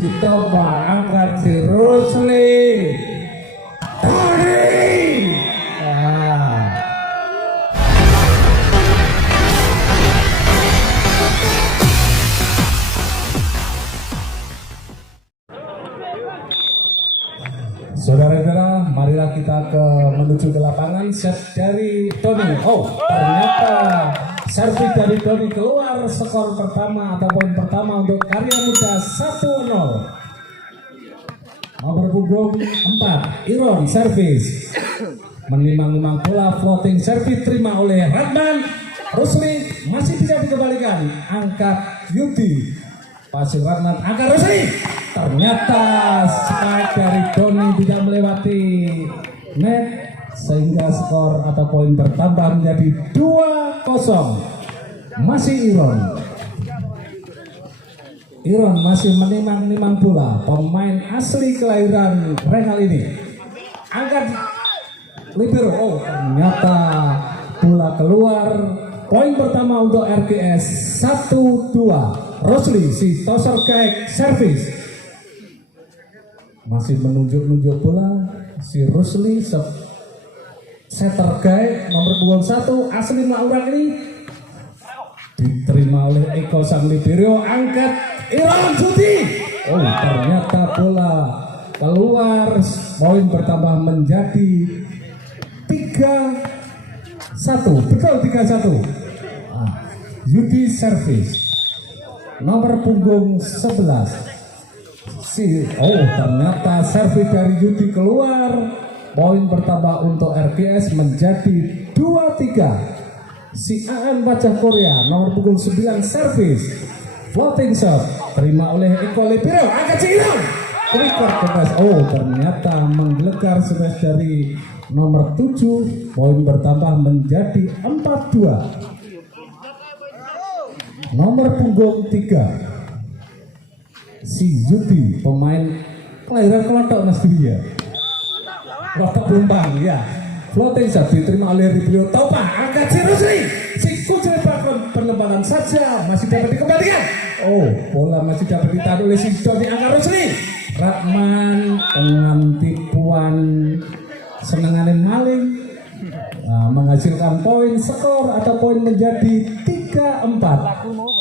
Kita angkat si Rusli Tony. Saudara-saudara, marilah kita menuju ke lapangan. Set dari Tony. Oh, ternyata servis dari Tony keluar. Skor pertama atau poin pertama untuk Karya Muda 1-0. Nomor punggung 4, Iron servis. Menimang-nimang bola, floating servis terima oleh Radman. Rusli masih bisa dikembalikan. Angkat Yudi. Pasir Radman, angkat Rusli. Ternyata spike dari Doni tidak melewati net sehingga skor atau poin bertambah menjadi 2-0. Masih Iron masih menimang-nimang bola. Pemain asli kelahiran Rengal ini angkat libero. Oh, ternyata bola keluar. Poin pertama untuk RGS 1-2. Rusli si toser kayak servis. Masih menunjuk-nunjuk bola si Rusli setter guy nomor punggung 1 asli Mauran ini diterima oleh Eko sang libero. Angkat Iron Judi. Oh, ternyata bola keluar. Poin bertambah menjadi 3-1. Betul 3-1. Yudi servis nomor punggung 11. Ternyata servis dari Yudi keluar. Poin pertama untuk RGS menjadi 2-3. Si Aan Wajah Korea nomor punggung 9 servis. Floating shot terima oleh Eko Libero. Angkat Ciro. Record bebas. Oh, ternyata menggelegar smash dari nomor 7. Poin bertambah menjadi 4-2. Nomor punggung 3. Si Yudi, pemain kelahiran Kelotok Mas Dwi ya. Kelotok Bumbang ya. Floating shot diterima oleh Ribio Topa. Angkat si Rusli. Si Kucil Bakron penembakan saja masih dapat dikembalikan. Oh, bola masih dapat ditaruh oleh si Doni. Angkat Rusli. Radman dengan tipuan senenganin maling menghasilkan poin. Skor atau poin menjadi 3-4.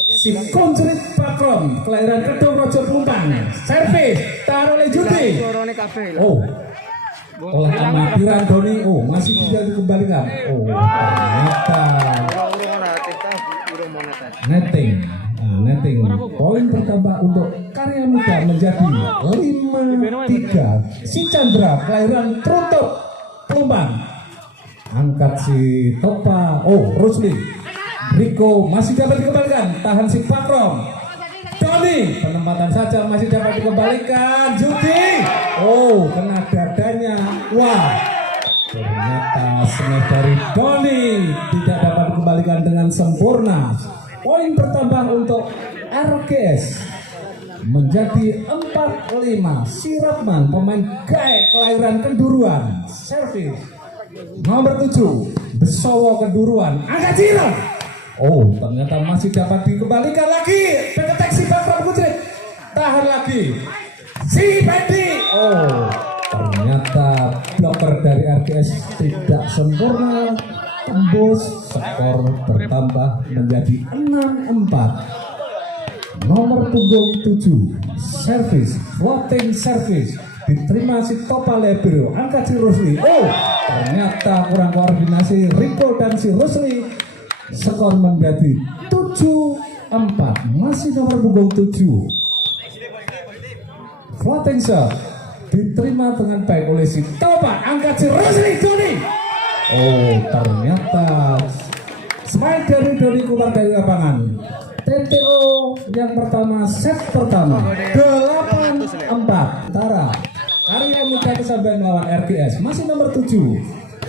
Si Konjrit Bakron kelahiran Kedung Rojo Pelumpang servis taruh oleh Judi. Oh, oleh amatiran Doni. Oh, masih bisa dikembalikan. Oh, ternyata netting. Poin bertambah untuk Karya Muda menjadi 5-3. Si Chandra kelahiran Truntuk Pelumpang angkat si Topa. Oh, Rusli. Riko masih dapat dikembalikan. Tahan si Bakron. Doni penempatan saja masih dapat dikembalikan. Judi. Oh, kena dadanya. Wah, ternyata smash dari Doni tidak dapat dikembalikan dengan sempurna. Poin bertambah untuk RGS menjadi 4-5. Si Radman pemain gaek kelahiran Kenduruan servis nomor 7 Besowo Kenduruan. Angkat Ciro. Oh, ternyata masih dapat dikembalikan lagi. Deteksi Bakron Putri. Tahan lagi. Si Pedi. Oh, ternyata blocker dari RGS tidak sempurna. Tembus. Skor bertambah menjadi 6-4. Nomor punggung 7. Servis. Floating servis. Diterima si Topa Lebiro. Angkat si Rusli. Oh, ternyata kurang koordinasi Riko dan si Rusli. Skor menjadi 7-4. Masih nomor punggung 7. Floating shot diterima dengan baik oleh si Topa. Angkat si Rusli Doni. Oh, ternyata smile dari Doni keluar dari lapangan. TTO yang pertama, set pertama 8-4. Tara Karya Muda kesabaran melawan RGS. Masih nomor 7.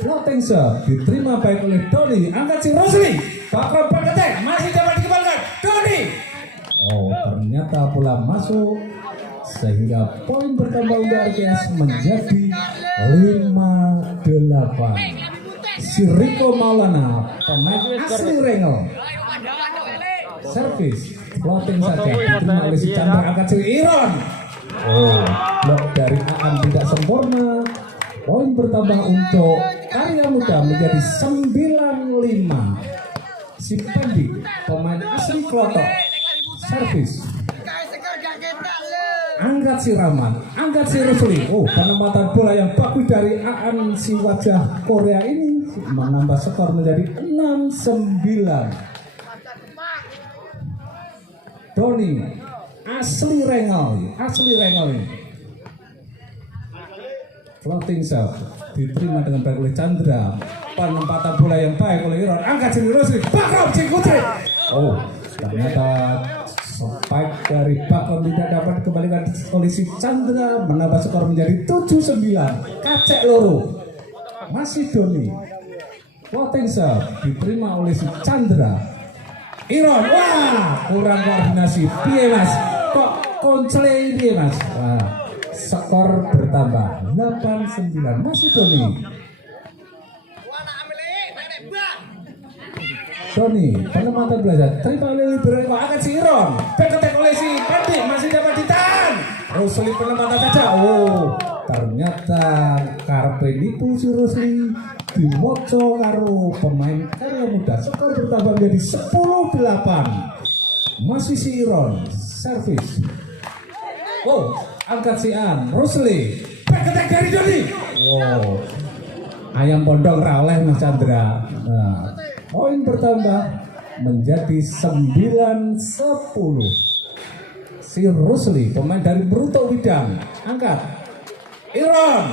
Floating shot diterima baik oleh Doni. Angkat si Rusli. Bakron berketek masih dapat dikembalikan. Doni. Oh, ternyata bola masuk sehingga poin bertambah untuk RGS menjadi 5-8. Si Riko Maulana pemain asli Rengal servis floating saja diterima oleh si Chandra. Angkat si Iron. Oh, blok dari Aan tidak sempurna. Poin bertambah untuk Karya Muda menjadi 9-5. Si Pendi, pemain asli Klotok, servis. Angkat si Rahman, angkat si Rusli. Oh, penempatan bola yang bagus dari Aan si wajah Korea ini menambah skor menjadi 6-9. Doni, asli Rengal ini. Floating shot diterima dengan baik oleh Chandra. Penempatan bola yang baik oleh Iron. Angkat si Rusli, Bakrom si Kutri. Oh, ternyata spike dari Bakrom tidak dapat dikembalikan oleh si Chandra, menambah skor menjadi 7-9. Kacek loro. Masih Doni. Floating shot diterima oleh si Chandra. Iron, wah, kurang koordinasi. Piye Mas? Kok konsle ini Mas? Wah. Skor bertambah 8-9. Masih Doni. Doni, penempatan belajar. Terima oleh Libero, akan si Iron. Beketek oleh si Pandi, masih dapat ditahan. Rusli penempatan saja. Oh, ternyata karpe nipu si Rusli dimoco karo pemain Karya Muda. Skor bertambah menjadi 10-8. Masih si Iron, servis. Oh, angkat si An, Rusli, beketek dari Doni. Wow, ayam pondok rawleh Mas Chandra. Nah, poin bertambah menjadi 9-10. Si Rusli, pemain dari Bruto Widang, angkat. Iron,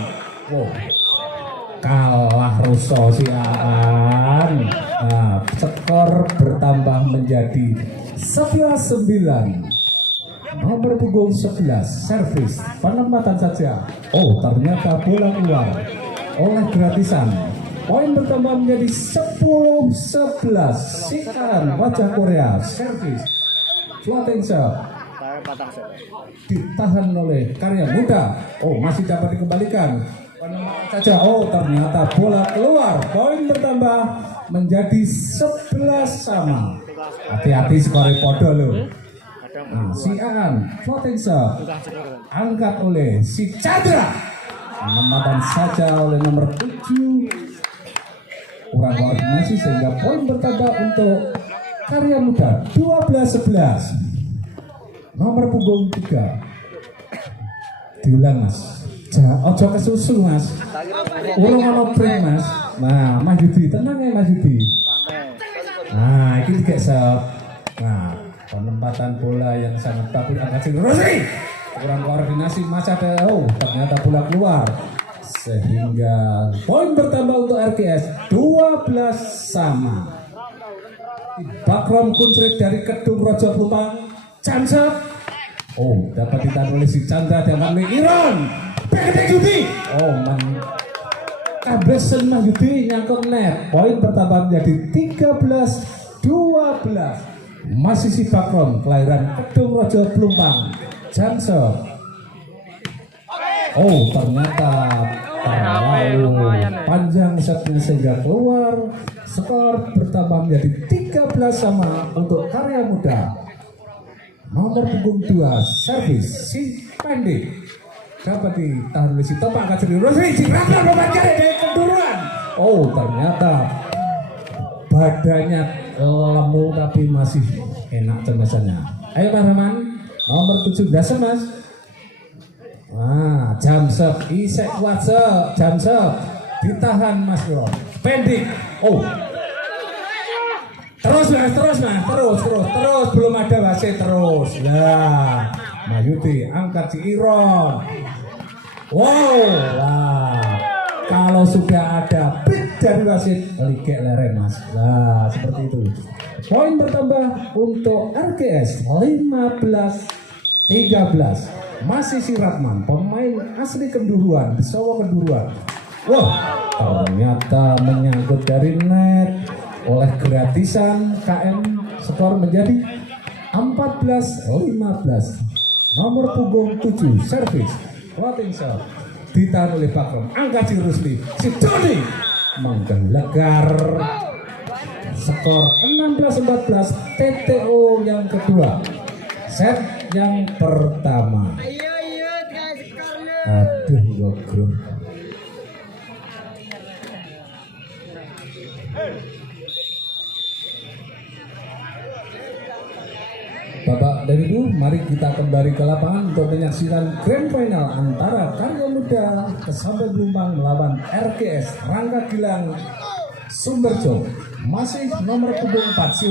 wow, kalah Russo si Aan. Nah, skor bertambah menjadi 11-9. Nomor punggung 11, servis, penempatan saja. Oh, ternyata bola keluar oleh gratisan. Poin bertambah menjadi 10-11. Sikan wajah Korea, servis, floating shot ditahan oleh Karya Muda. Oh, masih dapat dikembalikan. Penempatan saja. Oh, ternyata bola keluar. Poin bertambah menjadi 11 sama. Hati-hati skor podo loh. Nah, si Aan, floating shot, angkat oleh si Chandra, penempatan saja oleh nomor 7. Kurang koordinasi sehingga poin bertambah untuk Karya Muda 12-11. Nomor punggung 3. Diulang Mas. Ojo kesusu Mas. Urung ono break Mas. Nah, Mas Yudi, tenang ya Mas Yudi. Nah, ini kayak shot. Nah, penempatan bola yang sangat bagus angkat si Rusli. Kurang koordinasi masa ada. Oh, ternyata bola keluar sehingga poin bertambah untuk RGS 12 sama. Bakrom Kuncrit dari Kedung Rojo Plumpang, Cansep. Oh, dapat ditahan oleh si Chandra dan oleh Iron. Beketek Yudi. Oh, Kabresen Mas Yudi nyangkut net. Poin bertambah menjadi 13-12. Masih si Bakrom kelahiran Kedung Rojo Plumpang, Jansel. Oh, ternyata terlalu panjang shotnya sehingga keluar. Skor bertambah menjadi 13 sama untuk Karya Muda. Nomor punggung 2, servis si Pendi, dapat ditahan oleh si Topak Kaceri Rusli. Si Rangga memanjari dari keduruan. Oh, ternyata badannya lemu tapi masih enak cemasannya. Ayo Mas Rahman, nomor 17 Mas. Wah, Jamsep, isek kuat Jamsep, ditahan Mas Bro. Pendek. Oh, terus belum ada wasit terus. Nah, Mayuti angkat si Iron. Wow, wah. Kalau sudah ada pick dari wasit, ligek lereng Mas. Nah, seperti itu. Poin bertambah untuk RGS 15-13. Masih si Ratman, pemain asli Kenduruan, Besowo Kenduruan. Wah, ternyata menyangkut dari net oleh gratisan KM. Skor menjadi 14-15. Nomor punggung 7, servis, floating shot, ditahan oleh Bakrom, angkat si Rusli, si Doni menggelegar. Skor 16-14, TTO yang kedua, set yang pertama. Aduh, gogro. Bapak dan Ibu, mari kita kembali ke lapangan untuk menyaksikan grand final antara Karya Muda Kesambi Blumbang melawan RGS Rangga Gilang Sumberjo. Masih nomor punggung 4 si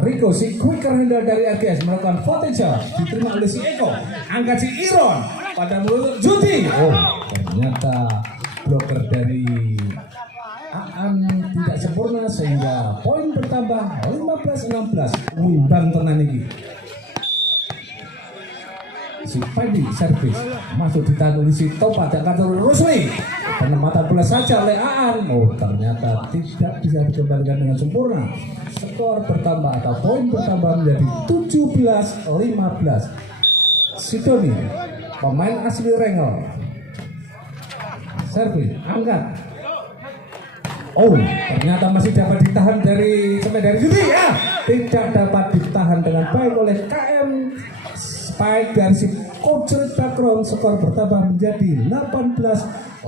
Riko si quicker handle dari RGS melakukan footage diterima oleh si Eko. Angkat si Iron pada mulut Juti. Oh, ternyata bloker dari Aan tidak sempurna sehingga poin bertambah 15-16. Wimbang tenan iki. Si Padi servis masuk ditahan oleh si Topa dan kantor Rusli. Penempatan bola saja oleh Aan. Oh, ternyata tidak bisa dikembalikan dengan sempurna. Skor bertambah atau poin bertambah menjadi 17-15. Sidoni, pemain asli Rengel. Servis, angkat. Oh, ternyata masih dapat ditahan dari Juti ya. Tidak dapat ditahan dengan baik oleh KM Spike dari si Coach background. Skor bertambah menjadi 18-15.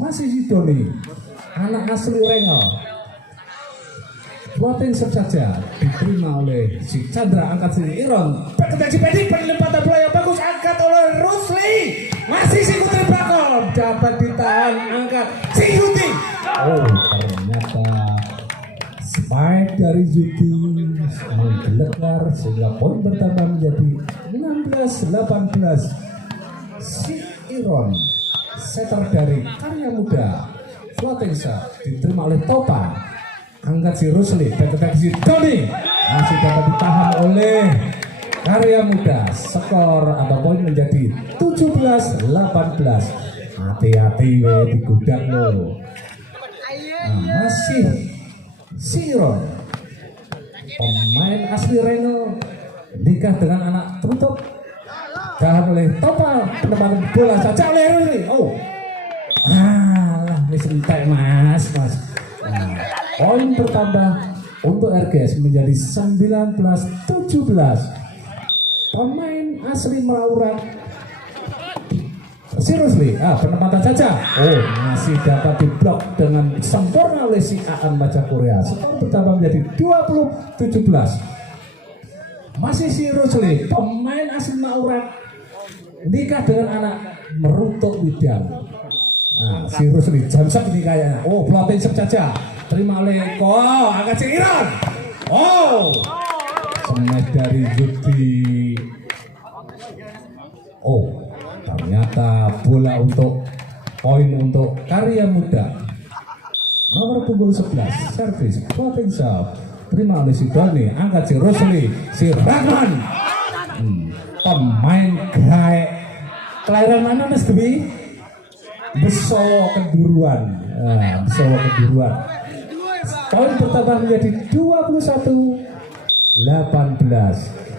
Masih Sidoni, anak asli Rengel. Buatin saja diterima oleh si Chandra, angkat si Iron. Deteksi Pedi, penempatan bola yang bagus, angkat oleh Rusli. Masih si Putri Bakol, dapat ditahan, angkat si Juti. Oh, ternyata spike dari Juti menggelegar sehingga poin bertambah menjadi 16-18. Si Iron, setter dari Karya Muda, floating shot diterima oleh Topa. Angkat si Rusli, deteksi Tony masih dapat ditahan oleh Karya Muda. Skor atau poin menjadi 17-18. Hati-hati di gudang lo. Masih Siron, pemain asli Reno, nikah dengan anak tertutup. Tahan oleh Topa, penempatan bola saja oleh Rusli. Oh, ini sentai mas. Poin bertambah untuk RGS menjadi 19-17. Pemain asli Melaurat si Rusli, penempatan saja. Oh, masih dapat diblok dengan sempurna oleh si Aan Baca Korea. Skor bertambah menjadi 20-17. Masih si Rusli, pemain asli Melaurat, nikah dengan anak Merutuk Widang. Si Rusli jamsak ini kayaknya. Oh, pelatih saja. Terima oleh Eko, angkat si Iron. Oh, smash dari Juti. Oh, ternyata bola untuk poin untuk Karya Muda. Nomor punggung 11, servis, floating shot. Terima oleh si Doni, angkat si Rusli, si Rahman. Pemain gaek. Kelahiran mana Mas Dewi? Besowo Keduruan. Poin bertambah menjadi 21-18.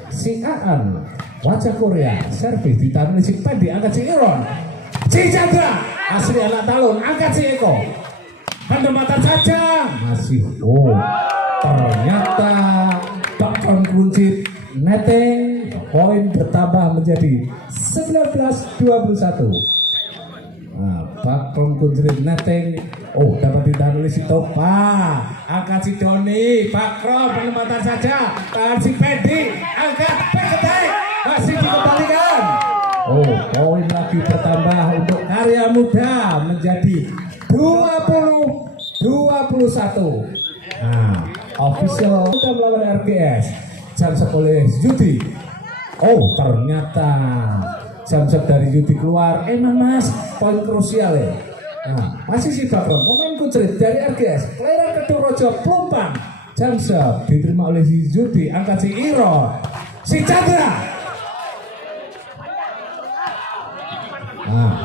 Si Aan Wajah Korea, servis ditahan oleh si Padi, angkat si Iron. Si Chandra, asli anak Talun, angkat si Eko. Penempatan saja. Masih, ternyata bakal kunci netting. Poin bertambah menjadi 19-21. Bakal kunci netting. Oh, dapat ditahan oleh si Topa, angkat si Doni. Bakro, penempatan saja. Tahan si Pedi, angkat Peketai. Masih dikembalikan. Oh, poin lagi bertambah untuk Karya Muda menjadi 20-21. Official sudah melawan RGS. Jamsek oleh Juti. Oh, ternyata jamsek dari Juti keluar. Emang mas, poin krusial ya. Masih si Bakron, pemain kucrit dari RGS. Kelahiran Kedorojo, Plumpang. Jamsek diterima oleh si Juti, angkat si Iro. Si Chandra.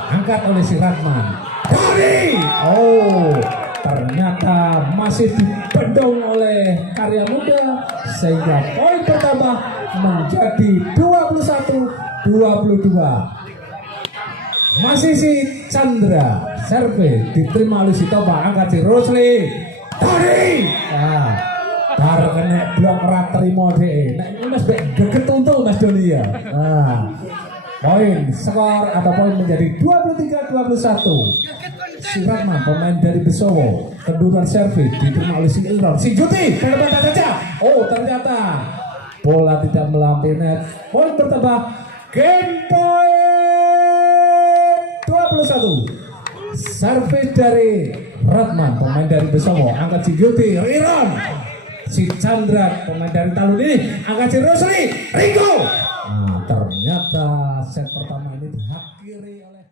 Angkat oleh si Ratman. Doni. Oh, ternyata masih dibendung oleh Karya Muda sehingga poin bertambah menjadi 21-22. Masih si Chandra, servis diterima oleh si Topa, angkat si Rusli. Doni. Bar kena blok rat terima deh. Nek Mas geget untung Mas Doni ya. Poin skor atau poin menjadi 23-21. Si Ratman pemain dari Besowo, kenduran servis diterima oleh si Ilron, si Juti terdapat saja. Oh ternyata bola tidak melampaui net. Poin bertambah, game point 21. Servis dari Ratman pemain dari Besowo, angkat si Juti, Ilron, si Chandra pemain dari Talun ini, angkat si Rosli, Ringo. Nah, ternyata set pertama ini diakhiri oleh